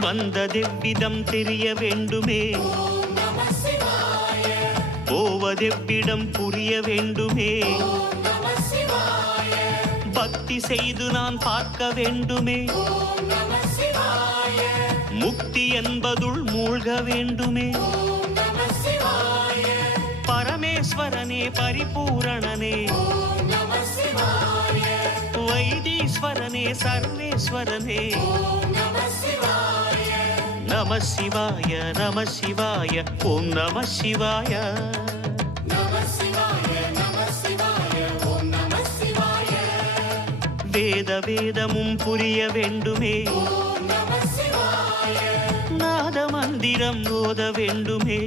வந்ததெவ்விதம் தெரிய வேண்டுமே, போவதெவ்விடம் புரிய வேண்டுமே, பக்தி செய்து நான் பார்க்க வேண்டுமே, முக்தி என்பதுள் மூழ்க வேண்டுமே. பரமேஸ்வரனே பரிபூரணனே, வைதீஸ்வரனே சர்வேஸ்வரனே, நம சிவாய நம சிவாய ஓம் நம சிவாய. வேத வேதமும் புரிய வேண்டுமே, நாத மந்திரம் ஓத வேண்டுமே,